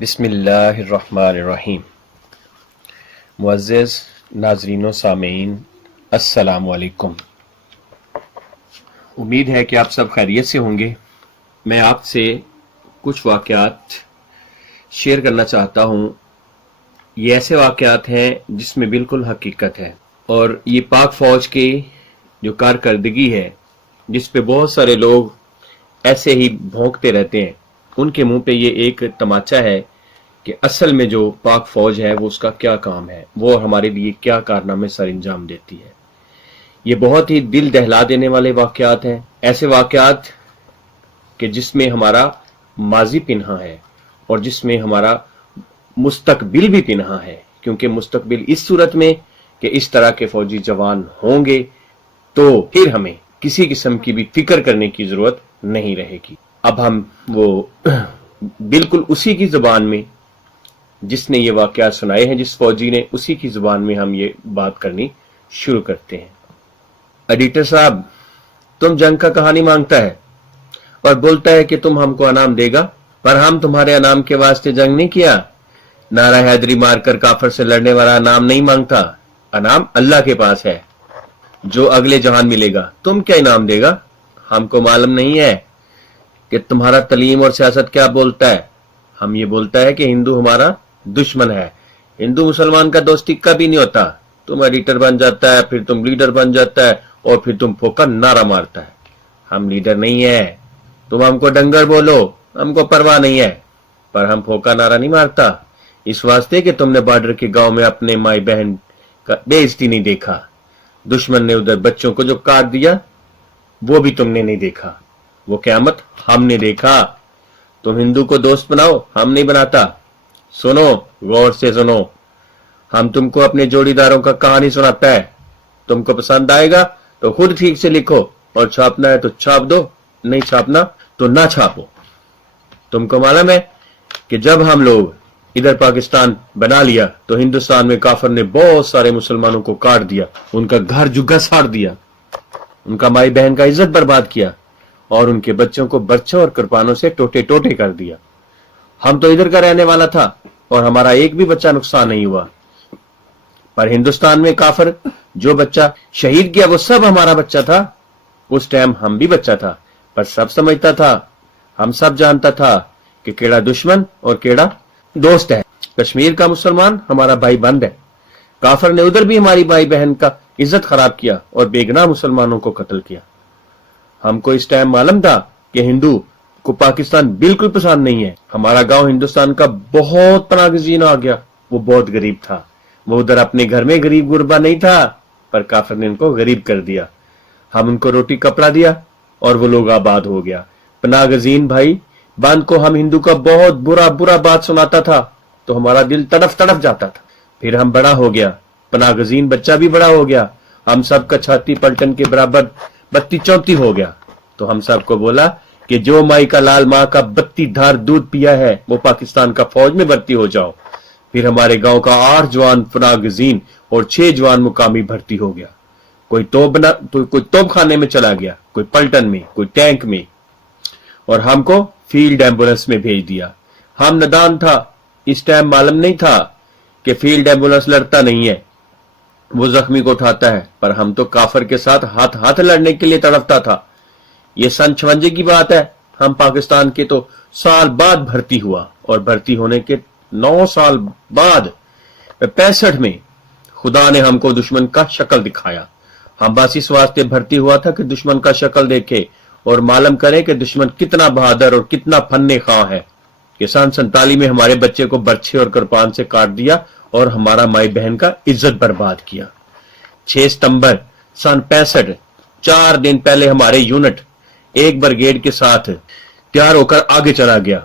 बिस्मिल्लाहिर्रहमानिर्रहीम। मुअज़्ज़िज़ नाज़रीन व सामीन, अस्सलामु अलैकुम। उम्मीद है कि आप सब खैरियत से होंगे। मैं आपसे कुछ वाक़यात शेयर करना चाहता हूँ। ये ऐसे वाक़यात हैं जिसमें बिल्कुल हकीकत है, और ये पाक फ़ौज की जो कारकर्दगी है, जिस पे बहुत सारे लोग ऐसे ही भौंकते रहते हैं, उनके मुंह पे ये एक तमाचा है कि असल में जो पाक फौज है वो उसका क्या काम है, वो हमारे लिए क्या कारनामे सर अंजाम देती है। ये बहुत ही दिल दहला देने वाले वाक़यात हैं, ऐसे वाक़यात कि जिसमें हमारा माजी पिन्हा है और जिसमें हमारा मुस्तकबिल भी पिन्हा है, क्योंकि मुस्तकबिल इस सूरत में कि इस तरह के फौजी जवान होंगे तो फिर हमें किसी किस्म की भी फिक्र करने की जरूरत नहीं रहेगी। अब हम वो बिल्कुल उसी की जुबान में जिसने ये वाक़या सुनाए हैं, जिस फौजी ने, उसी की जुबान में हम ये बात करनी शुरू करते हैं। एडिटर साहब, तुम जंग का कहानी मांगता है और बोलता है कि तुम हमको अनाम देगा, पर हम तुम्हारे अनाम के वास्ते जंग नहीं किया। नारा हैदरी मारकर काफर से लड़ने वाला अनाम नहीं मांगता। अनाम अल्लाह के पास है, जो अगले जहान मिलेगा। तुम क्या इनाम देगा? हमको मालूम नहीं है कि तुम्हारा तलीम और सियासत क्या बोलता है। हम ये बोलता है कि हिंदू हमारा दुश्मन है। हिंदू मुसलमान का दोस्ती कभी नहीं होता। तुम एडिटर बन जाता है, फिर तुम लीडर बन जाता है, और फिर तुम फोका नारा मारता है। हम लीडर नहीं है। तुम हमको डंगर बोलो, हमको परवाह नहीं है, पर हम फोका नारा नहीं मारता, इस वास्ते कि तुमने बॉर्डर के गांव में अपने माई बहन का बेइज्जती नहीं देखा। दुश्मन ने उधर बच्चों को जो काट दिया वो भी तुमने नहीं देखा। वो क़यामत हमने देखा। तुम हिंदू को दोस्त बनाओ, हम नहीं बनाता। सुनो, गौर से सुनो, हम तुमको अपने जोड़ीदारों का कहानी सुनाता है। तुमको पसंद आएगा तो खुद ठीक से लिखो, और छापना है तो छाप दो, नहीं छापना तो ना छापो। तुमको मालूम है कि जब हम लोग इधर पाकिस्तान बना लिया तो हिंदुस्तान में काफिर ने बहुत सारे मुसलमानों को काट दिया, उनका घर जुग्गा साड़ दिया, उनका माई बहन का इज्जत बर्बाद किया, और उनके बच्चों को बर्छों और कृपानों से टोटे टोटे कर दिया। हम तो इधर का रहने वाला था और हमारा एक भी बच्चा नुकसान नहीं हुआ, पर हिंदुस्तान में काफिर जो बच्चा शहीद किया वो सब हमारा बच्चा था। उस टाइम हम भी बच्चा था, पर सब समझता था, हम सब जानता था कि केड़ा दुश्मन और केड़ा दोस्त है। कश्मीर का मुसलमान हमारा भाई बंद है। काफिर ने उधर भी हमारी भाई बहन का इज्जत खराब किया और बेगुनाह मुसलमानों को कत्ल किया। हमको इस टाइम मालूम था कि हिंदू को पाकिस्तान बिल्कुल पसंद नहीं है। हमारा गांव हिंदुस्तान का बहुत पनागज़ीन आ गया। वो बहुत गरीब था, वो उधर अपने घर में गरीब गुरबा नहीं था, पर काफिर ने उनको गरीब कर दिया। हम उनको रोटी कपड़ा दिया और वो लोग आबाद हो गया। पनागज़ीन भाई बंद को हम हिंदू का बहुत बुरा बुरा बात सुनाता था तो हमारा दिल तड़फ तड़फ जाता था। फिर हम बड़ा हो गया, पनागज़ीन बच्चा भी बड़ा हो गया, हम सब का छाती पलटन के बराबर 32-34 हो गया। तो हम सबको बोला कि जो माई का लाल माँ का 32 धार दूध पिया है वो पाकिस्तान का फौज में भर्ती हो जाओ। फिर हमारे गांव का 8 जवान पनागज़ीन और 6 जवान मुकामी भर्ती हो गया। कोई तोप खाने में चला गया, कोई पलटन में, कोई टैंक में, और हमको फील्ड एम्बुलेंस में भेज दिया। हम नदान था, इस टाइम मालूम नहीं था कि फील्ड एम्बुलेंस लड़ता नहीं है, वो जख्मी को उठाता है, पर हम तो काफिर के साथ हाथ हाथ लड़ने के लिए तड़पता था। ये सन 56 की बात है। हम पाकिस्तान के तो साल बाद भर्ती हुआ, और भर्ती होने के 9 साल बाद 65 में खुदा ने हमको दुश्मन का शक्ल दिखाया। हम बस इस वास्ते भर्ती हुआ था कि दुश्मन का शक्ल देखे और मालूम करे कि दुश्मन कितना बहादुर और कितना फन्ने खां है। कि सन 47 में हमारे बच्चे को बर्छे और कृपान से काट दिया और हमारा माई बहन का इज्जत बर्बाद किया। 6 सितंबर सन 65, 4 दिन पहले हमारे यूनिट एक ब्रिगेड के साथ तैयार होकर आगे चला गया।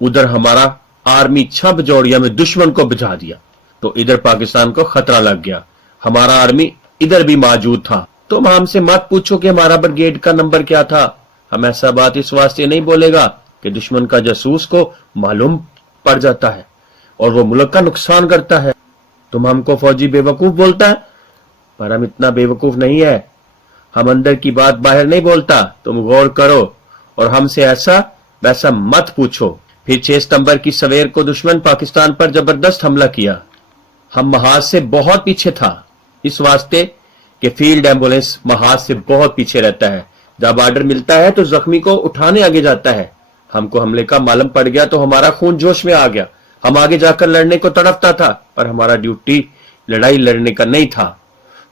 उधर हमारा आर्मी 6 बजौड़िया में दुश्मन को बुझा दिया, तो इधर पाकिस्तान को खतरा लग गया। हमारा आर्मी इधर भी मौजूद था। तुम हमसे मत पूछो कि हमारा ब्रिगेड का नंबर क्या था। हम ऐसा बात इस वास्ते नहीं बोलेगा कि दुश्मन का जासूस को मालूम पड़ जाता है और वो मुल्क का नुकसान करता है। तुम हमको फौजी बेवकूफ बोलता है, पर हम इतना बेवकूफ नहीं है। हम अंदर की बात बाहर नहीं बोलता। तुम गौर करो और हमसे ऐसा वैसा मत पूछो, फिर 6 सितंबर की सवेर को दुश्मन पाकिस्तान पर जबरदस्त हमला किया। हम महाज से बहुत पीछे था, इस वास्ते कि फील्ड एम्बुलेंस महाज से बहुत पीछे रहता है। जब आर्डर मिलता है तो जख्मी को उठाने आगे जाता है। हमको हमले का मालूम पड़ गया तो हमारा खून जोश में आ गया। हम आगे जाकर लड़ने को तड़पता था, पर हमारा ड्यूटी लड़ाई लड़ने का नहीं था।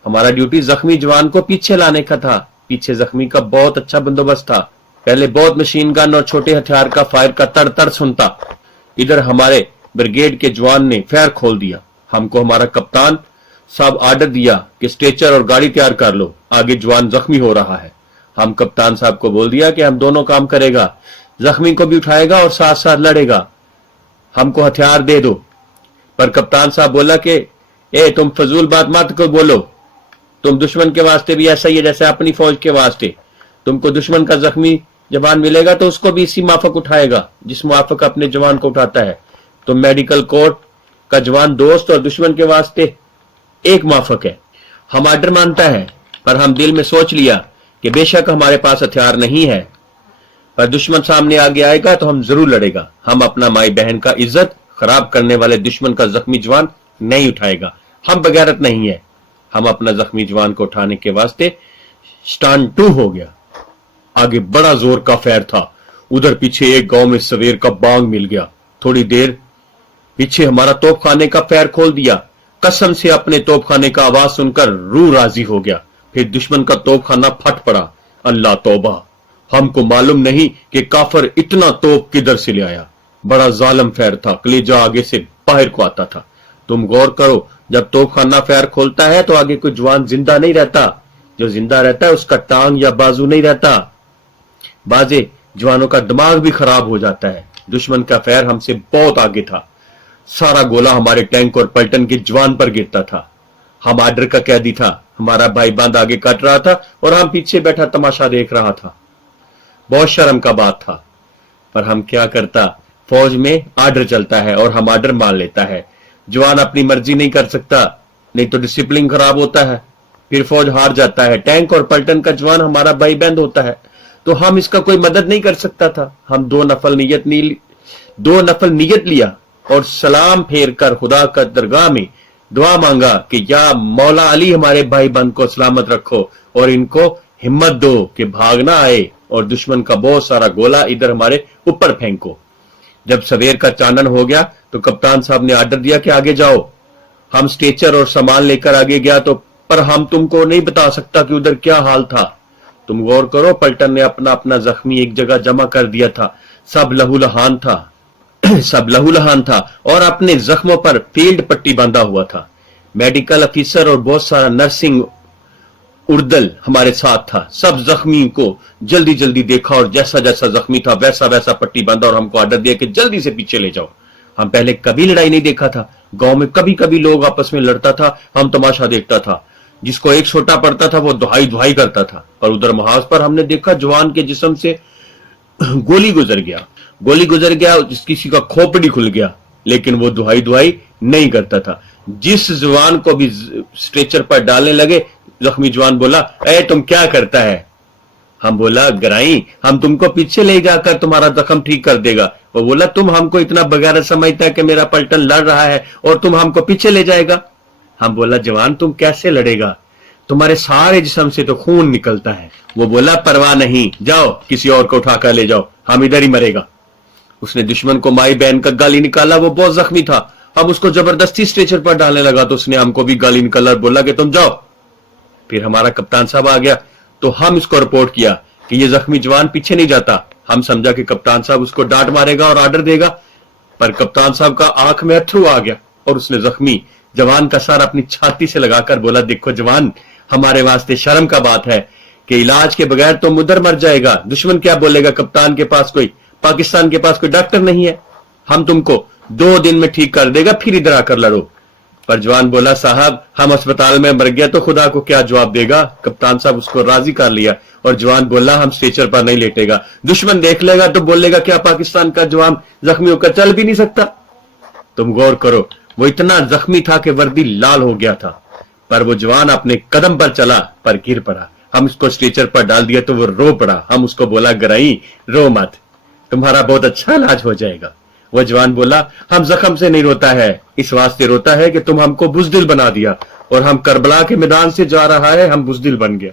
हमारा ड्यूटी जख्मी जवान को पीछे लाने का था। पीछे जख्मी का बहुत अच्छा बंदोबस्त था। पहले बहुत मशीन गन और छोटे हथियार का फायर का तड़ तड़ सुनता। इधर हमारे ब्रिगेड के जवान ने फायर खोल दिया। हमको हमारा कप्तान साहब आर्डर दिया कि स्ट्रेचर और गाड़ी तैयार कर लो, आगे जवान जख्मी हो रहा है। हम कप्तान साहब को बोल दिया कि हम दोनों काम करेगा, जख्मी को भी उठाएगा और साथ साथ लड़ेगा, हमको हथियार दे दो। पर कप्तान साहब बोला कि तुम फजूल बात मत को बोलो, तुम दुश्मन के वास्ते भी ऐसा ही है जैसे अपनी फौज के वास्ते। तुमको दुश्मन का जख्मी जवान मिलेगा तो उसको भी इसी माफक उठाएगा जिस माफक अपने जवान को उठाता है। तुम मेडिकल कोर्ट का जवान दोस्त और दुश्मन के वास्ते एक माफक है। हम आर्डर मानता है, पर हम दिल में सोच लिया कि बेशक हमारे पास हथियार नहीं है, पर दुश्मन सामने आगे आएगा तो हम जरूर लड़ेगा। हम अपना माई बहन का इज्जत खराब करने वाले दुश्मन का जख्मी जवान नहीं उठाएगा। हम बगैरत नहीं है। हम अपना जख्मी जवान को उठाने के वास्ते स्टैंड 2 हो गया। आगे बड़ा जोर का फायर था। उधर पीछे एक गांव में सवेर का बांग मिल गया। थोड़ी देर पीछे हमारा तोपखाने का फायर खोल दिया। कसम से अपने तोपखाने का आवाज सुनकर रूह राजी हो गया। फिर दुश्मन का तोपखाना फट पड़ा। अल्लाह तौबा, हमको मालूम नहीं कि काफर इतना तोप किधर से ले आया। बड़ा जालिम फायर था, कलेजा आगे से बाहर को आता था। तुम गौर करो, जब तोपखाना फायर खोलता है तो आगे कोई जवान जिंदा नहीं रहता। जो जिंदा रहता है उसका टांग या बाजू नहीं रहता। बाजे जवानों का दिमाग भी खराब हो जाता है। दुश्मन का फायर हमसे बहुत आगे था। सारा गोला हमारे टैंक और पलटन के जवान पर गिरता था। हम आर्डर का कैदी था। हमारा भाई बंद आगे कट रहा था और हम पीछे बैठा तमाशा देख रहा था। बहुत शर्म का बात था, पर हम क्या करता। फौज में आर्डर चलता है और हम आर्डर मान लेता है। जवान अपनी मर्जी नहीं कर सकता, नहीं तो डिसिप्लिन खराब होता है, फिर फौज हार जाता है। टैंक और पलटन का जवान हमारा भाई बंद होता है, तो हम इसका कोई मदद नहीं कर सकता था। हम 2 नफल नियत लिया और सलाम फेर कर खुदा का दरगाह में दुआ मांगा कि या मौला अली हमारे भाई बंद को सलामत रखो और इनको हिम्मत दो कि भाग ना आए और दुश्मन का बहुत सारा गोला इधर हमारे ऊपर फेंको। जब सवेर का चानन हो गया तो कप्तान साहब ने आर्डर दिया कि आगे जाओ। हम स्ट्रेचर और सामान लेकर आगे गया तो पर हम तुमको नहीं बता सकता कि उधर क्या हाल था। तुम गौर करो, पलटन ने अपना अपना जख्मी एक जगह जमा कर दिया था। सब लहूलुहान था और अपने जख्मों पर फील्ड पट्टी बांधा हुआ था। मेडिकल अफिसर और बहुत सारा नर्सिंग उर्दल हमारे साथ था। सब जख्मी को जल्दी जल्दी देखा और जैसा जैसा जख्मी था वैसा वैसा पट्टी बांधा और हमको आर्डर दिया कि जल्दी से पीछे ले जाओ। हम पहले कभी लड़ाई नहीं देखा था। गांव में कभी कभी लोग आपस में लड़ता था, हम तमाशा देखता था। जिसको एक छोटा पड़ता था वो दुहाई दुहाई करता था। पर उधर महाज पर हमने देखा जवान के जिस्म से गोली गुजर गया, किसी का खोपड़ी खुल गया, लेकिन वो दुहाई दुहाई नहीं करता था। जिस जवान को भी स्ट्रेचर पर डालने लगे, जख्मी जवान बोला, तुम क्या करता है? हम बोला, गराई हम तुमको पीछे ले जाकर तुम्हारा जख्म ठीक कर देगा। वो बोला, तुम हमको इतना बगैर समझता है कि मेरा पलटन लड़ रहा है और तुम हमको पीछे ले जाएगा। हम बोला, जवान तुम कैसे लड़ेगा, तुम्हारे सारे जिस्म से तो खून निकलता है। वो बोला, परवाह नहीं, जाओ किसी और को उठाकर ले जाओ, हम इधर ही मरेगा। उसने दुश्मन को माई बहन का गाली निकाला। वो बहुत जख्मी था। अब उसको जबरदस्ती स्ट्रेचर पर डालने लगा तो उसने हमको भी गाली निकाला और बोला कि तुम जाओ। फिर हमारा कप्तान साहब आ गया तो हम इसको रिपोर्ट किया कि ये जख्मी जवान पीछे नहीं जाता। हम समझा कि कप्तान साहब उसको डांट मारेगा और आर्डर देगा, पर कप्तान साहब का आंख में अथरू आ गया और उसने जख्मी जवान का सर अपनी छाती से लगाकर बोला, देखो जवान, हमारे वास्ते शर्म का बात है कि इलाज के बगैर तुम उधर मर जाएगा। दुश्मन क्या बोलेगा, कप्तान के पास कोई, पाकिस्तान के पास कोई डॉक्टर नहीं है, हम तुमको 2 दिन में ठीक कर देगा, फिर इधर आकर लड़ो। पर जवान बोला, साहब हम अस्पताल में मर गया तो खुदा को क्या जवाब देगा। कप्तान साहब उसको राजी कर लिया और जवान बोला, हम स्ट्रेचर पर नहीं लेटेगा, दुश्मन देख लेगा तो बोलेगा क्या पाकिस्तान का जवान जख्मी होकर चल भी नहीं सकता। तुम गौर करो, वो इतना जख्मी था कि वर्दी लाल हो गया था, पर वो जवान अपने कदम पर चला पर गिर पड़ा। हम उसको स्ट्रेचर पर डाल दिया तो वो रो पड़ा। हम उसको बोला, गराई रो मत, तुम्हारा बहुत अच्छा इलाज हो जाएगा। वो जवान बोला, हम जख्म से नहीं रोता है, इस वास्ते रोता है कि तुम हमको बुजदिल बना दिया, और हम करबला के मैदान से जा रहा है, हम बुजदिल बन गया।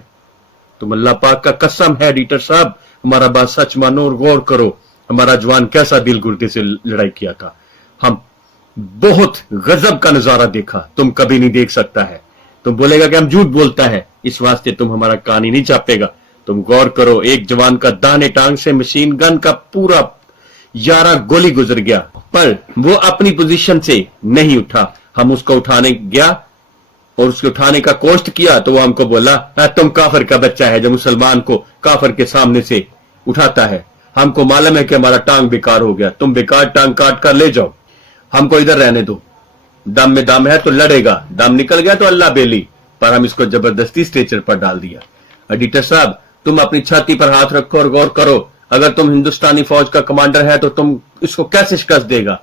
तुम अल्लाह पाक का कसम है एडिटर साहब, हमारा बात सच मानो और गौर करो, हमारा जवान कैसा दिल गुर्दे से लड़ाई किया था। हम बहुत गजब का नजारा देखा, तुम कभी नहीं देख सकता है। तुम बोलेगा कि हम झूठ बोलता है, इस वास्ते तुम हमारा कहानी नहीं छापेगा। तुम गौर करो, एक जवान का दाहिने टांग से मशीन गन का पूरा 11 गोली गुजर गया, पर वो अपनी पोजीशन से नहीं उठा। हम उसको उठाने गया और उसको उठाने का कोशिश किया तो वो हमको बोला, तुम काफिर का बच्चा है जो मुसलमान को काफिर के सामने से उठाता है। हमको मालूम है कि हमारा टांग बेकार हो गया, तुम बेकार टांग काट कर ले जाओ, हमको इधर रहने दो। दम में दम है तो लड़ेगा, दम निकल गया तो अल्लाह बेली। पर हम इसको जबरदस्ती स्ट्रेचर पर डाल दिया। एडिटर साहब, तुम अपनी छाती पर हाथ रखो और गौर करो, अगर तुम हिंदुस्तानी फौज का कमांडर है तो तुम इसको कैसे शिकस्त देगा,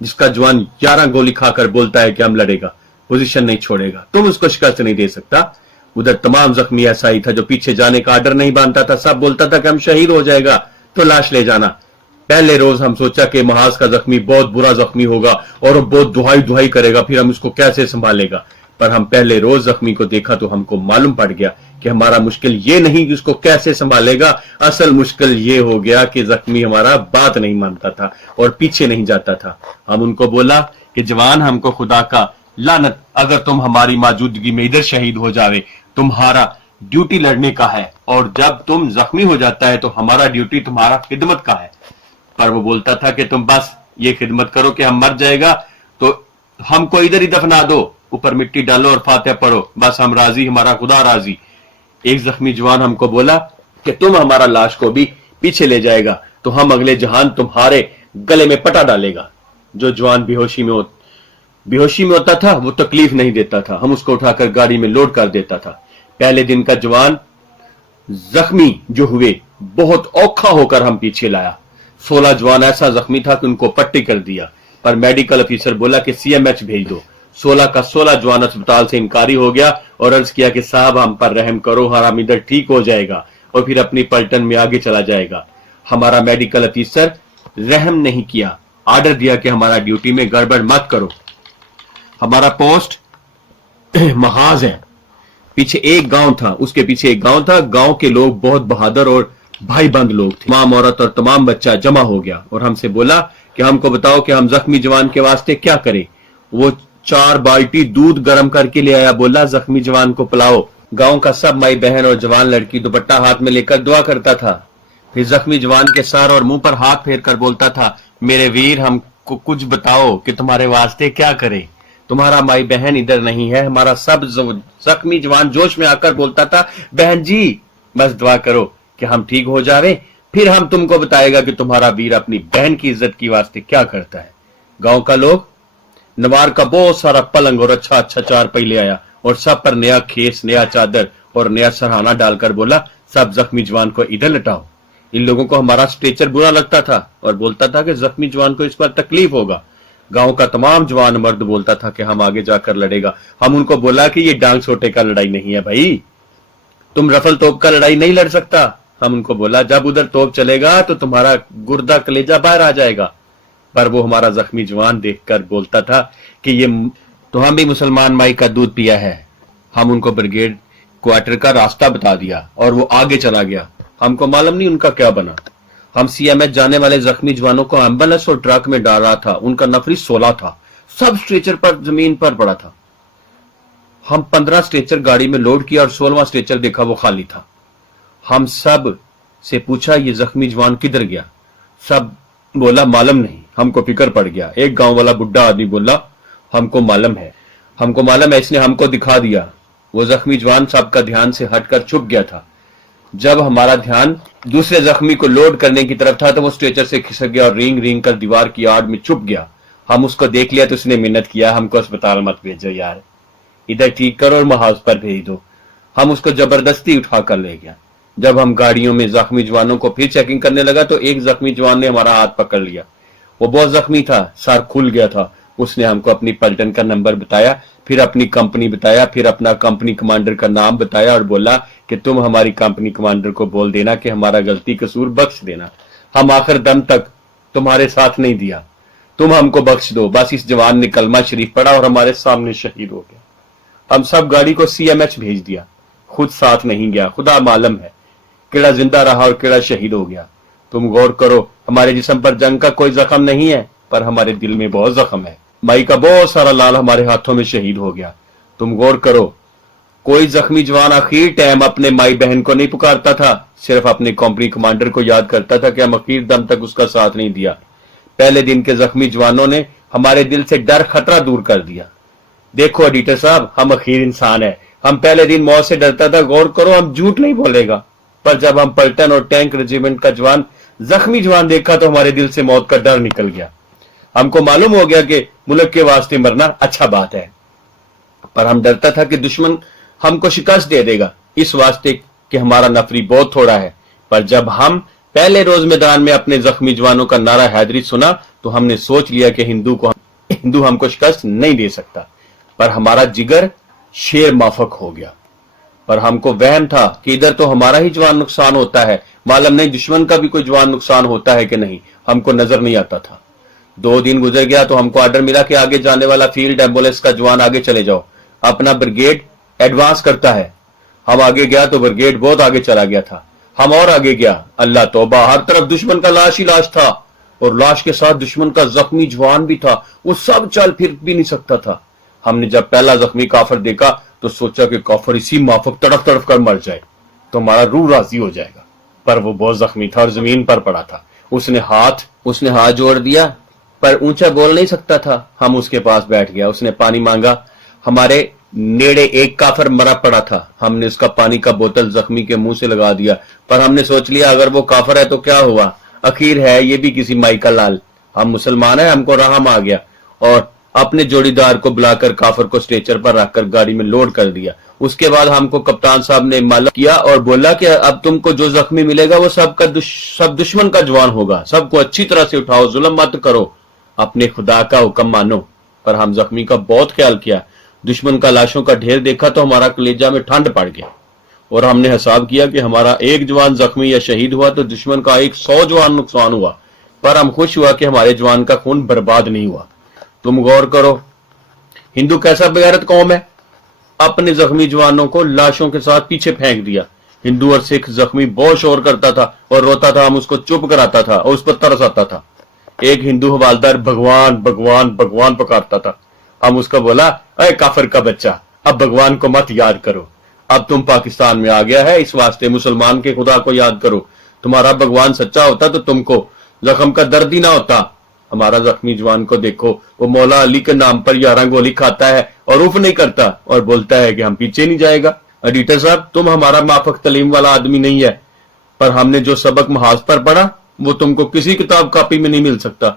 जिसका जवान 11 गोली खाकर बोलता है कि हम लड़ेगा, पोजीशन नहीं छोड़ेगा। तुम उसको शिकस्त नहीं दे सकता। उधर तमाम जख्मी ऐसा ही था जो पीछे जाने का आर्डर नहीं बांधता था, सब बोलता था कि हम शहीद हो जाएगा तो लाश ले जाना। पहले रोज हम सोचा कि महाज का जख्मी बहुत बुरा जख्मी होगा और वो बहुत दुहाई दुहाई करेगा, फिर हम उसको कैसे संभालेगा। पर हम पहले रोज जख्मी को देखा तो हमको मालूम पड़ गया कि हमारा मुश्किल ये नहीं कि उसको कैसे संभालेगा, असल मुश्किल ये हो गया कि जख्मी हमारा बात नहीं मानता था और पीछे नहीं जाता था। हम उनको बोला कि जवान, हमको खुदा का लानत, अगर तुम हमारी मौजूदगी में इधर शहीद हो जावे, तुम्हारा ड्यूटी लड़ने का है, और जब तुम जख्मी हो जाता है तो हमारा ड्यूटी तुम्हारा खिदमत का है। पर वो बोलता था कि तुम बस ये खिदमत करो कि हम मर जाएगा तो हमको इधर ही दफना दो, ऊपर मिट्टी डालो और फातिहा पढ़ो, बस हम राजी, हमारा खुदा राजी। एक जख्मी जवान हमको बोला कि तुम हमारा लाश को भी पीछे ले जाएगा तो हम अगले जहान तुम्हारे गले में पटा डालेगा। जो जवान बेहोशी में होता था वो तकलीफ नहीं देता था, हम उसको उठाकर गाड़ी में लोड कर देता था। पहले दिन का जवान जख्मी जो हुए बहुत औखा होकर हम पीछे लाया। 16 जवान ऐसा जख्मी था कि उनको पट्टी कर दिया, पर मेडिकल ऑफिसर बोला कि सीएमएच भेज दो। 16 का 16 जवान अस्पताल से इनकारी हो गया और अर्ज किया कि साहब हम पर रहम करो, हम इधर ठीक हो जाएगा और फिर अपनी पलटन में आगे चला जाएगा। हमारा मेडिकल ऑफिसर रहम नहीं किया, ऑर्डर दिया कि हमारा ड्यूटी में गड़बड़ मत करो। हमारा पोस्ट महाज है, पीछे एक गांव था, उसके पीछे एक गांव था। गांव के लोग बहुत बहादुर और भाईबंद लोग थे। तमाम औरत और तमाम बच्चा जमा हो गया और हमसे बोला कि हमको बताओ कि हम जख्मी जवान के वास्ते क्या करें। वो 4 बाल्टी दूध गर्म करके ले आया, बोला जख्मी जवान को पिलाओ। गांव का सब माई बहन और जवान लड़की दुपट्टा हाथ में लेकर दुआ करता था। फिर जख्मी जवान के सर और मुंह पर हाथ फेर कर बोलता था, मेरे वीर हमको कुछ बताओ कि तुम्हारे वास्ते क्या करें, तुम्हारा माई बहन इधर नहीं है। हमारा सब जख्मी जवान जोश में आकर बोलता था, बहन जी बस दुआ करो कि हम ठीक हो जावे, फिर हम तुमको बताएगा कि तुम्हारा वीर अपनी बहन की इज्जत की वास्ते क्या करता है। गांव का लोग नवार का बहुत सारा पलंग और अच्छा अच्छा चारपाई ले आया और सब पर नया खेस, नया चादर और नया सरहाना डालकर बोला, सब जख्मी जवान को इधर लटाओ। इन लोगों को हमारा स्ट्रेचर बुरा लगता था और बोलता था कि जख्मी जवान को इस पर तकलीफ होगा। गांव का तमाम जवान मर्द बोलता था कि हम आगे जाकर लड़ेगा। हम उनको बोला कि ये डांग छोटे का लड़ाई नहीं है भाई, तुम रफल तोप का लड़ाई नहीं लड़ सकता। हम उनको बोला जब उधर तोप चलेगा तो तुम्हारा गुर्दा कलेजा बाहर आ जाएगा। पर वो हमारा जख्मी जवान देखकर बोलता था कि ये तो हम भी मुसलमान माई का दूध पिया है। हम उनको ब्रिगेड क्वार्टर का रास्ता बता दिया और वो आगे चला गया। हमको मालूम नहीं उनका क्या बना। हम सीएमएच जाने वाले जख्मी जवानों को एम्बुलेंस और ट्रक में डाल रहा था। उनका नफरी 16 था, सब स्ट्रेचर पर जमीन पर पड़ा था। हम 15 स्ट्रेचर गाड़ी में लोड किया और 16वां स्ट्रेचर देखा वो खाली था। हम सब से पूछा ये जख्मी जवान किधर गया, सब बोला मालूम नहीं। हमको फिक्र पड़ गया। एक गांव वाला बुढ़ा आदमी बोला हमको मालूम है, इसने हमको दिखा दिया। वो जख्मी जवान सबका ध्यान से हटकर छुप गया था। जब हमारा ध्यान दूसरे जख्मी को लोड करने की तरफ था तो वो स्ट्रेचर से खिसक गया और रेंग रेंग कर दीवार की आड़ में छुप गया। हम उसको देख लिया तो उसने मिन्नत किया, हमको अस्पताल मत भेजो यार, इधर ठीक करो और महाज पर भेज दो। हम उसको जबरदस्ती उठा कर ले गया। जब हम गाड़ियों में जख्मी जवानों को फिर चेकिंग करने लगा तो एक जख्मी जवान ने हमारा हाथ पकड़ लिया। वो बहुत जख्मी था, सर खुल गया था। उसने हमको अपनी पलटन का नंबर बताया, फिर अपनी कंपनी बताया, फिर अपना कंपनी कमांडर का नाम बताया और बोला कि तुम हमारी कंपनी कमांडर को बोल देना कि हमारा गलती कसूर बख्श देना, हम आखिर दम तक तुम्हारे साथ नहीं दिया। तुम हमको बख्श दो। बस इस जवान ने कलमा शरीफ पढ़ा और हमारे सामने शहीद हो गया। हम सब गाड़ी को CMH भेज दिया, खुद साथ नहीं गया। खुदा मालूम है केड़ा जिंदा रहा और केड़ा शहीद हो गया। तुम गौर करो, हमारे जिस्म पर जंग का कोई जख्म नहीं है, पर हमारे दिल में बहुत जख्म है। माई का बहुत सारा लाल हमारे हाथों में शहीद हो गया। तुम गौर करो, कोई जख्मी जवान आखिर टाइम अपने माई बहन को नहीं पुकारता था, सिर्फ अपने कंपनी कमांडर को याद करता था कि हम आखिर दम तक उसका साथ नहीं दिया। पहले दिन के जख्मी जवानों ने हमारे दिल से डर खतरा दूर कर दिया। देखो एडिटर साहब, हम आखिर इंसान है। हम पहले दिन मौत से डरता था, गौर करो हम झूठ नहीं बोलेगा, पर जब हम पलटन और टैंक रेजिमेंट का जवान जख्मी जवान देखा तो हमारे दिल से मौत का डर निकल गया। हमको मालूम हो गया कि मुल्क के वास्ते मरना अच्छा बात है, पर हम डरता था कि दुश्मन हमको शिकस्त दे देगा, इस वास्ते कि हमारा नफरी बहुत थोड़ा है। पर जब हम पहले रोज मैदान में अपने जख्मी जवानों का नारा हैदरी सुना तो हमने सोच लिया कि हिंदू हमको शिकस्त नहीं दे सकता। पर हमारा जिगर शेर माफक हो गया। पर हमको वहम था कि इधर तो हमारा ही जवान नुकसान होता है, मालूम नहीं दुश्मन का भी कोई जवान नुकसान होता है कि नहीं, हमको नजर नहीं आता था। 2 दिन गुजर गया तो हमको ऑर्डर मिला कि आगे जाने वाला फील्ड एम्बुलेंस का जवान आगे चले जाओ, अपना ब्रिगेड एडवांस करता है। हम आगे गया तो ब्रिगेड बहुत आगे चला गया था। हम और आगे गया, अल्लाह तौबा, हर तरफ दुश्मन का लाश ही लाश था, और लाश के साथ दुश्मन का जख्मी जवान भी था। वो सब चल फिर भी नहीं सकता था। हमने जब पहला जख्मी काफिर देखा तो सोचा कि काफिर इसी माफक तड़फ तड़फ कर मर जाए तो हमारा रूह राजी हो जाएगा, पर वो बहुत जख्मी था और जमीन पर पड़ा था। उसने हाथ जोड़ दिया, पर ऊंचा बोल नहीं सकता था। हम उसके पास बैठ गया, उसने पानी मांगा। हमारे नेड़े एक काफिर मरा पड़ा था। हमने उसका पानी का बोतल जख्मी के मुंह से लगा दिया, पर हमने सोच लिया अगर वो काफिर है तो क्या हुआ, आखिर है ये भी किसी माई का लाल। हम मुसलमान है, हमको रहम आ गया और अपने जोड़ीदार को बुलाकर काफिर को स्ट्रेचर पर रखकर गाड़ी में लोड कर दिया। उसके बाद हमको कप्तान साहब ने मालूम किया और बोला कि अब तुमको जो जख्मी मिलेगा वो सब दुश्मन का जवान होगा, सबको अच्छी तरह से उठाओ, जुल्म मत करो, अपने खुदा का हुक्म मानो। पर हम जख्मी का बहुत ख्याल किया। दुश्मन का लाशों का ढेर देखा तो हमारा कलेजा में ठंड पड़ गया, और हमने हिसाब किया कि हमारा एक जवान जख्मी या शहीद हुआ तो दुश्मन का 100 जवान नुकसान हुआ। पर हम खुश हुआ कि हमारे जवान का खून बर्बाद नहीं हुआ। तुम गौर करो, हिंदू कैसा बेगैरत कौम है, अपने जख्मी जवानों को लाशों के साथ पीछे फेंक दिया। हिंदू और सिख जख्मी बहुत शोर करता था और रोता था, हम उसको चुप कराता था और उस पर तरस आता था। एक हिंदू हवालदार भगवान भगवान भगवान पुकारता था। हम उसको बोला, अरे काफिर का बच्चा, अब भगवान को मत याद करो, अब तुम पाकिस्तान में आ गया है, इस वास्ते मुसलमान के खुदा को याद करो। तुम्हारा भगवान सच्चा होता तो तुमको जख्म का दर्द ही ना होता। हमारा जख्मी जवान को देखो, वो मौला अली के नाम पर 11 गोली खाता है और उफ नहीं करता और बोलता है कि हम पीछे नहीं जाएगा। एडिटर साहब, तुम हमारा माफक तलीम वाला आदमी नहीं है, पर हमने जो सबक महाज पर पढ़ा वो तुमको किसी किताब कापी में नहीं मिल सकता।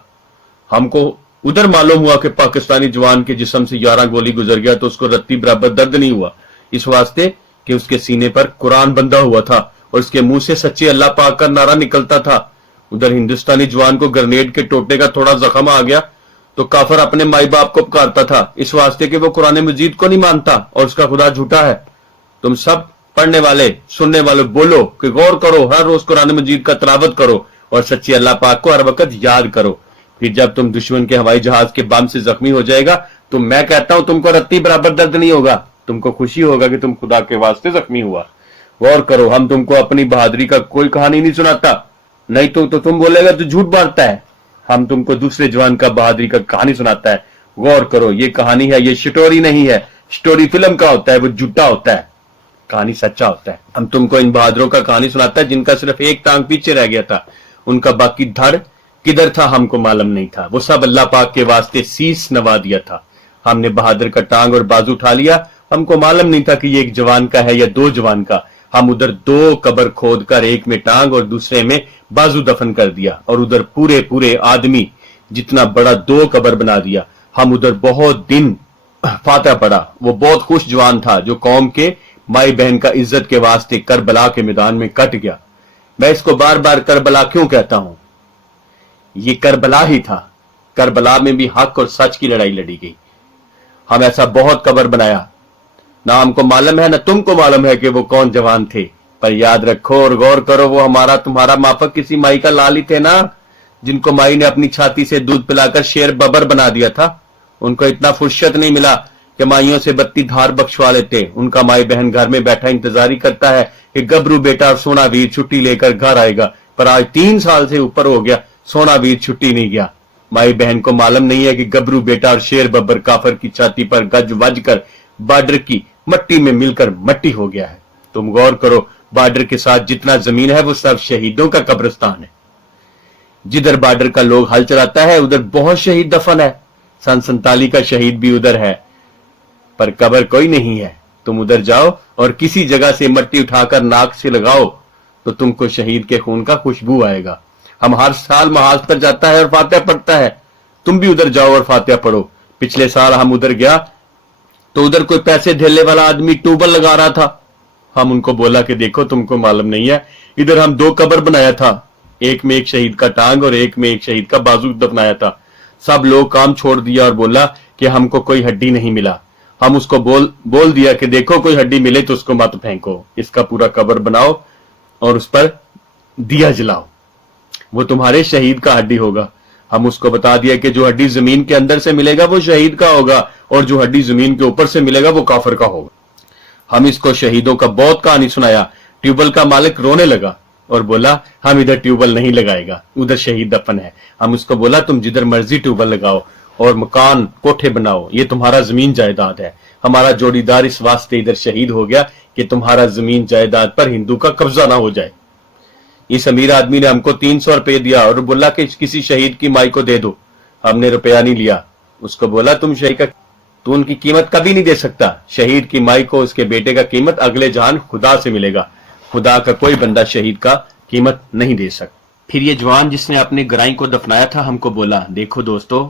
हमको उधर मालूम हुआ कि पाकिस्तानी जवान के जिस्म से 11 गोली गुजर गया तो उसको रत्ती बराबर दर्द नहीं हुआ, इस वास्ते कि उसके सीने पर कुरान बंधा हुआ था और उसके मुंह से सच्चे अल्लाह पाक का नारा निकलता था। उधर हिंदुस्तानी जवान को ग्रेनेड के टोटे का थोड़ा जख्म आ गया तो काफिर अपने माई बाप को पुकारता था, इस वास्ते कि वो कुरान मजीद को नहीं मानता और उसका खुदा झूठा है। तुम सब पढ़ने वाले सुनने वाले बोलो कि गौर करो, हर रोज कुरान मजीद का तिलावत करो और सच्चे अल्लाह पाक को हर वक्त याद करो। फिर जब तुम दुश्मन के हवाई जहाज के बम से जख्मी हो जाएगा तो मैं कहता हूं तुमको रत्ती बराबर दर्द नहीं होगा, तुमको खुशी होगा कि तुम खुदा के वास्ते जख्मी हुआ। गौर करो, हम तुमको अपनी बहादुरी का कोई कहानी नहीं सुनाता, नहीं तो तुम बोलेगा तो झूठ बांटता है। हम तुमको दूसरे जवान का बहादुरी का कहानी सुनाता है। गौर करो, ये कहानी है, ये स्टोरी नहीं है। स्टोरी फिल्म का होता है, वो झूठा होता है, कहानी सच्चा होता है। हम तुमको इन बहादुरों का कहानी सुनाता है जिनका सिर्फ एक टांग पीछे रह गया था, उनका बाकी धड़ किधर था हमको मालूम नहीं था। वो सब अल्लाह पाक के वास्ते सीस नवा दिया था। हमने बहादुर का टांग और बाजू उठा लिया। हमको मालूम नहीं था कि ये एक जवान का है या 2 जवान का। हम उधर 2 कब्र खोद कर एक में टांग और दूसरे में बाजू दफन कर दिया और उधर पूरे पूरे आदमी जितना बड़ा 2 कब्र बना दिया। हम उधर बहुत दिन फातह पड़ा। वो बहुत खुश जवान था जो कौम के माई बहन का इज्जत के वास्ते करबला के मैदान में कट गया। मैं इसको बार बार करबला क्यों कहता हूं, ये करबला ही था। करबला में भी हक और सच की लड़ाई लड़ी गई। हम ऐसा बहुत कब्र बनाया, ना हमको मालूम है ना तुमको मालूम है कि वो कौन जवान थे, पर याद रखो और गौर करो, वो हमारा तुम्हारा माफक किसी माई का लाल ही थे ना। जिनको माई ने अपनी छाती से दूध पिलाकर शेर बबर बना दिया था, उनको इतना फुर्सत नहीं मिला कि माइयों से बत्ती धार बख्शवा लेते। उनका माई बहन घर में बैठा इंतजारी करता है कि गबरू बेटा और सोना वीर छुट्टी लेकर घर आएगा, पर आज 3 साल से ऊपर हो गया, सोना वीर छुट्टी नहीं गया। माई बहन को मालूम नहीं है कि गबरू बेटा और शेर बब्बर काफर की छाती पर गज वज कर बॉर्डर की मट्टी में मिलकर मट्टी हो गया है। तुम गौर करो, बॉर्डर के साथ जितना जमीन है वो सब शहीदों का कब्रिस्तान है। जिधर बॉर्डर का लोग हल चलाता है उधर बहुत शहीद दफन है। सन 47 का शहीद भी उधर है, पर कब्र कोई नहीं है। तुम उधर जाओ और किसी जगह से मट्टी उठाकर नाक से लगाओ तो तुमको शहीद के खून का खुशबू आएगा। हम हर साल महाज पर जाता है और फातिहा पढ़ता है। तुम भी उधर जाओ और फातिहा पढ़ो। पिछले साल हम उधर गया तो उधर कोई पैसे ढेले वाला आदमी ट्यूबवेल लगा रहा था। हम उनको बोला कि देखो, तुमको मालूम नहीं है, इधर हम 2 कब्र बनाया था, एक में एक शहीद का टांग और एक में एक शहीद का बाजू दफनाया था। सब लोग काम छोड़ दिया और बोला कि हमको कोई हड्डी नहीं मिला। हम उसको बोल दिया कि देखो, कोई हड्डी मिले तो उसको मत फेंको, इसका पूरा कब्र बनाओ और उस पर दिया जलाओ, वो तुम्हारे शहीद का हड्डी होगा। हम उसको बता दिया कि जो हड्डी जमीन के अंदर से मिलेगा वो शहीद का होगा और जो हड्डी जमीन के ऊपर से मिलेगा वो काफिर का होगा। हम इसको शहीदों का बहुत कहानी सुनाया। ट्यूबवेल का मालिक रोने लगा और बोला, हम इधर ट्यूबवेल नहीं लगाएगा, उधर शहीद दफन है। हम उसको बोला, तुम जिधर मर्जी ट्यूबवेल लगाओ और मकान कोठे बनाओ, ये तुम्हारा जमीन जायदाद है। हमारा जोड़ीदार इस वास्ते इधर शहीद हो गया कि तुम्हारा जमीन जायदाद पर हिंदू का कब्जा ना हो जाए। इस अमीर आदमी ने हमको 300 रुपए दिया और बोला कि किसी शहीद की माई को दे दो। हमने रुपया नहीं लिया। उसको बोला, तुम शहीद का तू उनकी कीमत कभी नहीं दे सकता। शहीद की माई को उसके बेटे का कीमत अगले जहान खुदा से मिलेगा। खुदा का कोई बंदा शहीद का कीमत नहीं दे सकता। फिर ये जवान जिसने अपने गराई को दफनाया था हमको बोला, देखो दोस्तों,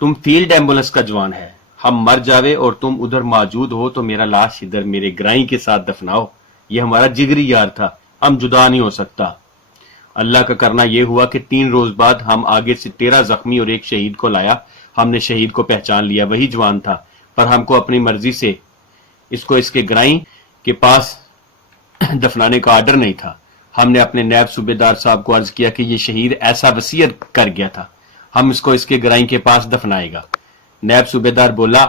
तुम फील्ड एम्बुलेंस का जवान है, हम मर जावे और तुम उधर मौजूद हो तो मेरा लाश इधर मेरे गराई के साथ दफनाओ। ये हमारा जिगरी यार था, हम जुदा नहीं हो सकता। अल्लाह का करना यह हुआ कि 3 रोज बाद हम आगे से 13 जख्मी और 1 शहीद को लाया। हमने शहीद को पहचान लिया, वही जवान था, पर हमको अपनी मर्जी से इसको इसके गराई के पास दफनाने का आर्डर नहीं था। हमने अपने नायब सूबेदार साहब को अर्ज किया कि ये शहीद ऐसा वसीयत कर गया था, हम इसको इसके गराई के पास दफनाएगा। नायब सूबेदार बोला,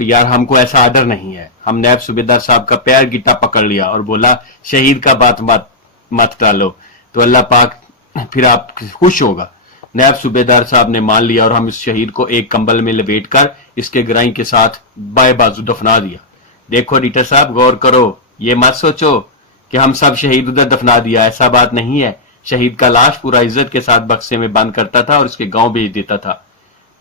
यार हमको ऐसा आर्डर नहीं है। हम नायब सूबेदार साहब का पैर गिट्टा पकड़ लिया और बोला, शहीद का बात मत टालो तो अल्लाह पाक फिर आप खुश होगा। नायब सूबेदार साहब ने मान लिया और हम इस शहीद को एक कंबल में लपेट कर इसके गराई के साथ बाएं बाजू दफना दिया। देखो रीटर साहब, गौर करो, ये मत सोचो कि हम सब शहीद उधर दफना दिया, ऐसा बात नहीं है। शहीद का लाश पूरा इज्जत के साथ बक्से में बंद करता था और इसके गांव भेज देता था,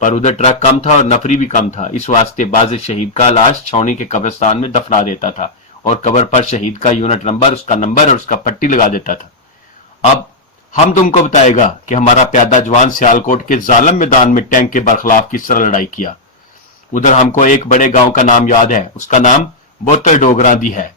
पर उधर ट्रक कम था और नफरी भी कम था। इस वास्ते बाज़ शहीद का लाश छावनी के कब्रिस्तान में दफना देता था और कब्र पर शहीद का यूनिट नंबर, उसका नंबर और उसका पट्टी लगा देता था। अब हम तुमको बताएगा कि हमारा प्यादा जवान सियालकोट के जालम मैदान में टैंक के बरखलाफ किस तरह लड़ाई किया। उधर हमको एक बड़े गांव का नाम याद है, उसका नाम बोतल डोगरादी है।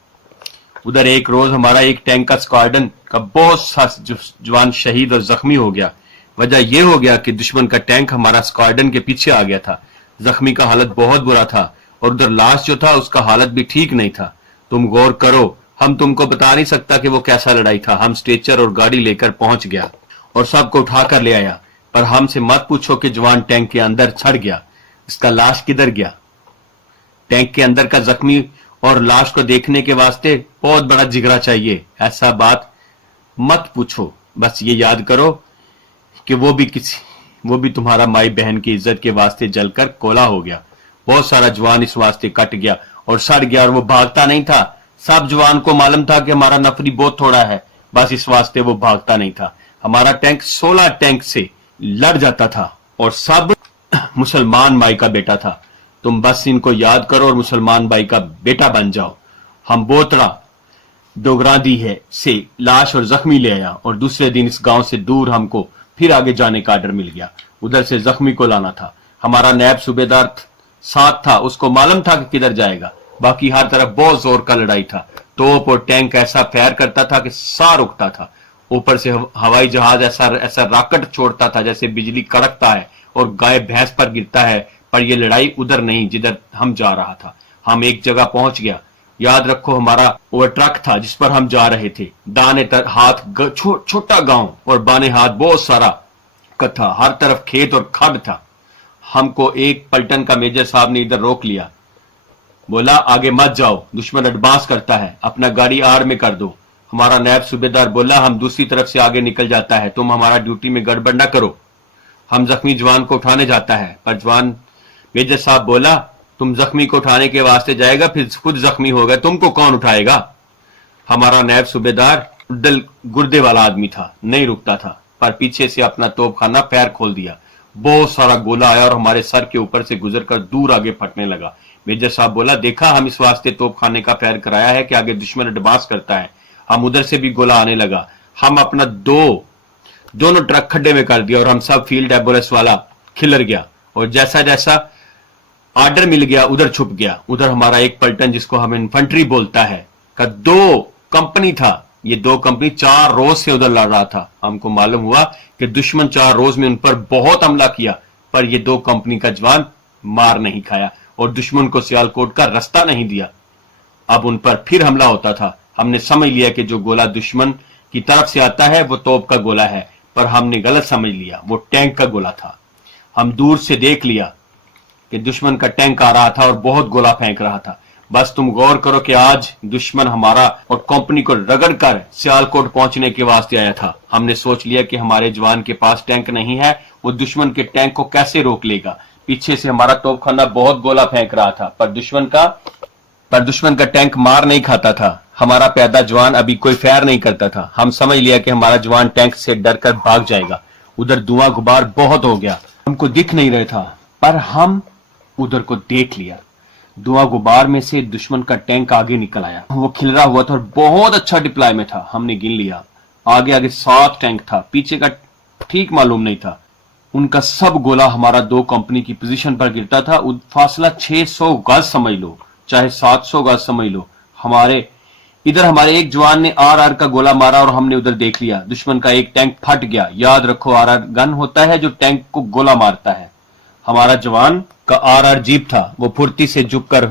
उधर एक रोज हमारा एक टैंक का स्क्वाड्रन का बहुत सा जवान शहीद और जख्मी हो गया। वजह यह हो गया कि दुश्मन का टैंक हमारा स्क्वाड्रन के पीछे आ गया था। जख्मी का हालत बहुत बुरा था और उधर लाश जो था उसका हालत भी ठीक नहीं था। तुम गौर करो, हम तुमको बता नहीं सकता कि वो कैसा लड़ाई था। हम स्ट्रेचर और गाड़ी लेकर पहुंच गया और सबको उठा कर ले आया, पर हमसे मत पूछो कि जवान टैंक के अंदर छड़ गया, इसका लाश किधर गया। टैंक के अंदर का जख्मी और लाश को देखने के वास्ते बहुत बड़ा जिगरा चाहिए, ऐसा बात मत पूछो। बस ये याद करो कि वो भी तुम्हारा माई बहन की इज्जत के वास्ते जलकर कोला हो गया। बहुत सारा जवान इस वास्ते कट गया और सड़ गया और वो भागता नहीं था। सब जवान को मालूम था कि हमारा नफरी बहुत थोड़ा है, बस इस वास्ते वो भागता नहीं था। हमारा टैंक 16 टैंक से लड़ जाता था और सब मुसलमान भाई का बेटा था। तुम बस इनको याद करो और मुसलमान भाई का बेटा बन जाओ। हम बोतड़ा डोगरादी है से लाश और जख्मी ले आया और दूसरे दिन इस गांव से दूर हमको फिर आगे जाने का आर्डर मिल गया। उधर से जख्मी को लाना था। हमारा नायब सूबेदार साथ था, उसको मालूम था कि किधर जाएगा। बाकी हर तरफ बहुत जोर का लड़ाई था। तोप और टैंक ऐसा फायर करता था कि साह रुकता था। ऊपर से हवाई जहाज ऐसा रॉकेट छोड़ता था जैसे बिजली कड़कता है और गाय भैंस पर गिरता है। पर यह लड़ाई उधर नहीं जिधर हम जा रहा था। हम एक जगह पहुंच गया। याद रखो, हमारा वो ट्रक था जिस पर हम जा रहे थे। दाने हाथ छोटा गांव और बाने हाथ बहुत सारा का था, हर तरफ खेत और खड था। हमको एक पलटन का मेजर साहब ने इधर रोक लिया, बोला आगे मत जाओ, दुश्मन एडवांस करता है, अपना गाड़ी आड़ में कर दो। हमारा नायब सूबेदार बोला हम दूसरी तरफ से आगे निकल जाता है, तुम हमारा ड्यूटी में गड़बड़ न करो। हम जख्मी जवान को उठाने जाता है, पर जवान मेजर साहब बोला तुम जख्मी को उठाने के वास्ते जाएगा, फिर खुद जख्मी होगा, तुमको कौन उठाएगा। हमारा नायब सूबेदार उद्दल गुर्दे वाला आदमी था, नहीं रुकता था, पर पीछे से अपना तोपखाना पैर खोल दिया। बहुत सारा गोला आया और हमारे सर के ऊपर से गुजरकर दूर आगे फटने लगा। मेजर साहब बोला देखा, हम इस वास्ते तोपखाने का पैर कराया है कि आगे दुश्मन एडवांस करता है। हम उधर से भी गोला आने लगा, हम अपना दोनों ट्रक खड्डे में कर दिया और हम सब फील्ड एम्बुलेंस वाला खिलर गया और जैसा जैसा आर्डर मिल गया उधर छुप गया। उधर हमारा एक पलटन जिसको हम इन्फेंट्री बोलता है का 2 कंपनी था, ये 2 कंपनी 4 रोज से उधर लड़ रहा था। हमको मालूम हुआ कि दुश्मन 4 रोज में उन पर बहुत हमला किया, पर ये 2 कंपनी का जवान मार नहीं खाया और दुश्मन को सियालकोट का रास्ता नहीं दिया। अब उन पर फिर हमला होता था। हमने समझ लिया कि जो गोला दुश्मन की तरफ से आता है वो तोप का गोला है, पर हमने गलत समझ लिया, वो टैंक का गोला था। हम दूर से देख लिया कि दुश्मन का टैंक आ रहा था और बहुत गोला फेंक रहा था। बस तुम गौर करो कि आज दुश्मन हमारा और कंपनी को रगड़ कर सियालकोट पहुंचने के वास्ते आया था। हमने सोच लिया कि हमारे जवान के पास टैंक नहीं है, वो दुश्मन के टैंक को कैसे रोक लेगा। पीछे से हमारा तोपखाना बहुत गोला फेंक रहा था, पर दुश्मन का टैंक मार नहीं खाता था। हमारा पैदा जवान अभी कोई फायर नहीं करता था। हम समझ लिया कि हमारा जवान टैंक से डर कर भाग जाएगा। उधर धुआं गुबार बहुत हो गया, हमको दिख नहीं रहा था, पर हम उधर को देख लिया। धुआं गुबार में से दुश्मन का टैंक आगे निकल आया, वो खिलरा हुआ था और बहुत अच्छा डिप्लॉय में था। हमने गिन लिया, आगे आगे 7 टैंक था, पीछे का ठीक मालूम नहीं था। उनका सब गोला हमारा 2 कंपनी की पोजीशन पर गिरता था। फासला 600 गज समझ लो, चाहे 700 गज समझ लो। हमारे एक जवान ने आर का गोला मारा और हमने उधर देख लिया, दुश्मन का एक टैंक फट गया। याद रखो आर गन होता है जो टैंक को गोला मारता है। हमारा जवान का आर जीप था, वो फुर्ती से झुक कर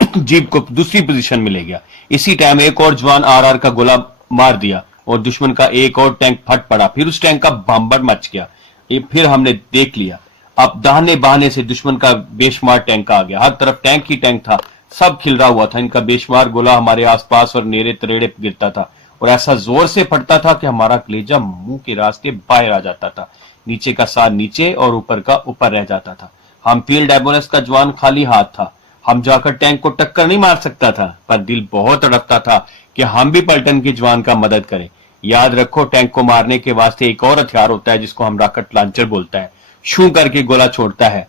जीप को दूसरी पोजीशन में ले गया। इसी टाइम एक और जवान आर का गोला मार दिया और दुश्मन का एक और टैंक फट पड़ा। फिर उस टैंक का भंबड़ मच गया। फिर हमने देख लिया, अब दाहिने बहाने से दुश्मन का बेशुमार टैंक आ गया। हर तरफ टैंक ही टैंक था, सब खिलरा हुआ था। इनका बेशुमार गोला हमारे आसपास और नेड़े तरेड़े गिरता था और ऐसा जोर से फटता था कि हमारा कलेजा मुंह के रास्ते बाहर आ जाता था। नीचे का सार नीचे और ऊपर का ऊपर रह जाता था। हम फील्ड एम्बुलेंस का जवान खाली हाथ था। हम जाकर टैंक को टक्कर नहीं मार सकता था, पर दिल बहुत तड़पता था कि हम भी पलटन के जवान का मदद करें। याद रखो, टैंक को मारने के वास्ते एक और हथियार होता है जिसको हम रॉकेट लॉन्चर बोलता है। शू करके गोला छोड़ता है।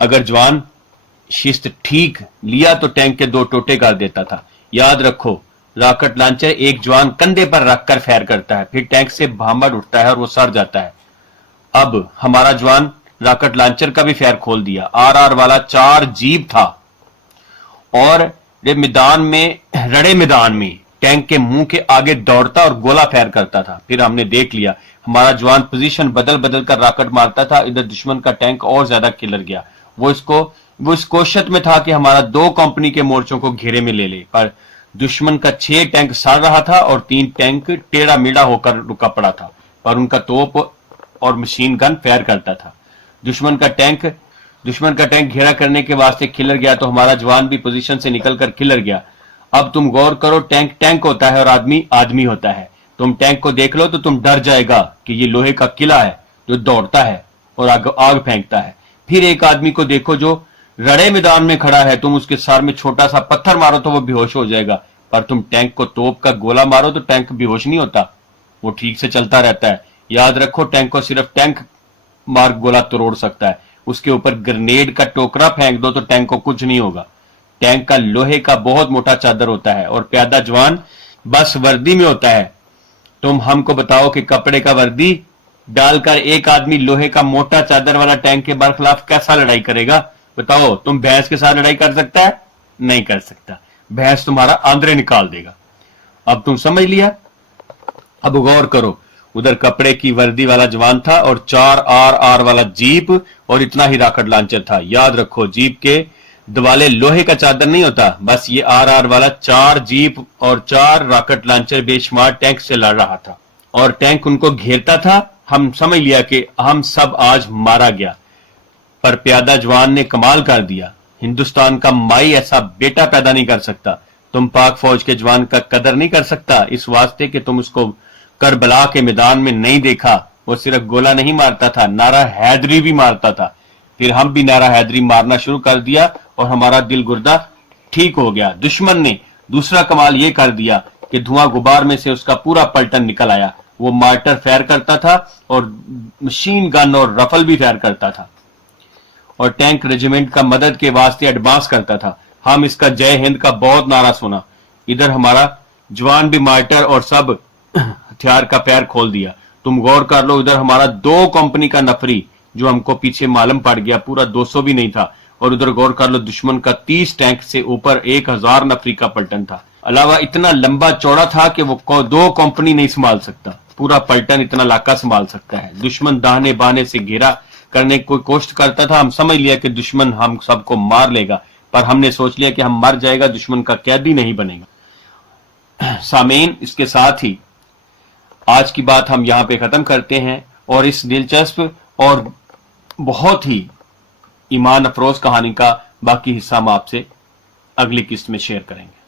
अगर जवान शिस्त ठीक लिया तो टैंक के 2 टोटे कर देता था। याद रखो, रॉकेट लॉन्चर एक जवान कंधे पर रखकर फायर करता है, फिर टैंक से भांबड़ उठता है और वो सड़ जाता है। अब हमारा जवान रॉकेट लॉन्चर का भी फायर खोल दिया। आर वाला 4 जीप था और रड़े मैदान में टैंक के मुंह के आगे दौड़ता और गोला फायर करता था। फिर हमने देख लिया, हमारा जवान पोजीशन बदल बदल कर रॉकेट मारता था। इधर दुश्मन का टैंक और ज्यादा खिलर गया। वो इस कोशिश में था कि हमारा 2 कंपनी के मोर्चों को घेरे में ले ले, पर दुश्मन का 6 टैंक सड़ रहा था और 3 टैंक टेढ़ा मेढ़ा होकर रुका पड़ा था, पर उनका तोप और मशीन गन फायर करता था। दुश्मन का टैंक घेरा करने के वास्ते खिलर गया तो हमारा जवान भी पोजीशन से निकलकर खिलर गया। अब तुम गौर करो, टैंक होता है और आदमी होता है। तुम टैंक को देख लो तो तुम डर जाएगा कि ये लोहे का किला है जो दौड़ता है और आग फेंकता है। फिर एक आदमी को देखो जो रड़े मैदान में खड़ा है, तुम उसके सर में छोटा सा पत्थर मारो तो वो बेहोश हो जाएगा, पर तुम टैंक को तोप का गोला मारो तो टैंक बेहोश नहीं होता, वो ठीक से चलता रहता है। याद रखो, टैंक को सिर्फ टैंक मार गोला तोड़ सकता है। उसके ऊपर ग्रेनेड का टोकरा फेंक दो तो टैंक को कुछ नहीं होगा। टैंक का लोहे का बहुत मोटा चादर होता है और प्यादा जवान बस वर्दी में होता है। तुम हमको बताओ कि कपड़े का वर्दी डालकर एक आदमी लोहे का मोटा चादर वाला टैंक के बरखिलाफ कैसा लड़ाई करेगा? बताओ, तुम भैंस के साथ लड़ाई कर सकता है? नहीं कर सकता, भैंस तुम्हारा आंद्रे निकाल देगा। अब तुम समझ लिया। अब गौर करो, उधर कपड़े की वर्दी वाला जवान था और 4 आर वाला जीप और इतना ही रॉकेट लॉन्चर था। याद रखो, जीप के दुआले लोहे का चादर नहीं होता, बस ये आर वाला 4 जीप और 4 रॉकेट लॉन्चर बेशुमार टैंक से लड़ रहा था और टैंक उनको घेरता था ہم سمجھ لیا کہ ہم سب آج مارا گیا، پر پیادہ جوان نے کمال کر دیا۔ ہندوستان کا مائی ایسا بیٹا پیدا نہیں کر سکتا۔ تم پاک فوج کے جوان کا قدر نہیں کر سکتا، اس واسطے کہ تم اس کو کربلا کے میدان میں نہیں دیکھا۔ وہ صرف گولہ نہیں مارتا تھا، نعرہ حیدری بھی مارتا تھا۔ پھر ہم بھی نعرہ حیدری مارنا شروع کر دیا اور ہمارا دل گردہ ٹھیک ہو گیا۔ دشمن نے دوسرا کمال یہ کر دیا کہ دھواں غبار میں سے اس کا پورا پلٹن نکل آیا۔ وہ مارٹر فائر کرتا تھا اور مشین گن اور رفل بھی فائر کرتا تھا، اور ٹینک ریجیمنٹ کا مدد کے واسطے ایڈوانس کرتا تھا۔ ہم اس کا جے ہند کا بہت نعرہ سنا۔ ادھر ہمارا جوان بھی مارٹر اور سب ہتھیار کا پیر کھول دیا۔ تم غور کر لو، ادھر ہمارا 2 کمپنی کا نفری جو ہم کو پیچھے معلوم پڑ گیا، پورا 200 بھی نہیں تھا، اور ادھر غور کر لو دشمن کا 30 ٹینک سے اوپر 1000 نفری کا پلٹن تھا۔ علاوہ اتنا لمبا چوڑا تھا کہ وہ 2 کمپنی نہیں سنبھال سکتا، پورا پلٹن اتنا علاقہ سنبھال سکتا ہے۔ دشمن داہنے بانے سے گھیرا کرنے کی کوئی کوشش کرتا تھا۔ ہم سمجھ لیا کہ دشمن ہم سب کو مار لے گا، پر ہم نے سوچ لیا کہ ہم مر جائے گا، دشمن کا قیدی نہیں بنے گا۔ سامعین، اس کے ساتھ ہی آج کی بات ہم یہاں پہ ختم کرتے ہیں، اور اس دلچسپ اور بہت ہی ایمان افروز کہانی کا باقی حصہ ہم آپ سے اگلی قسط میں شیئر کریں گے۔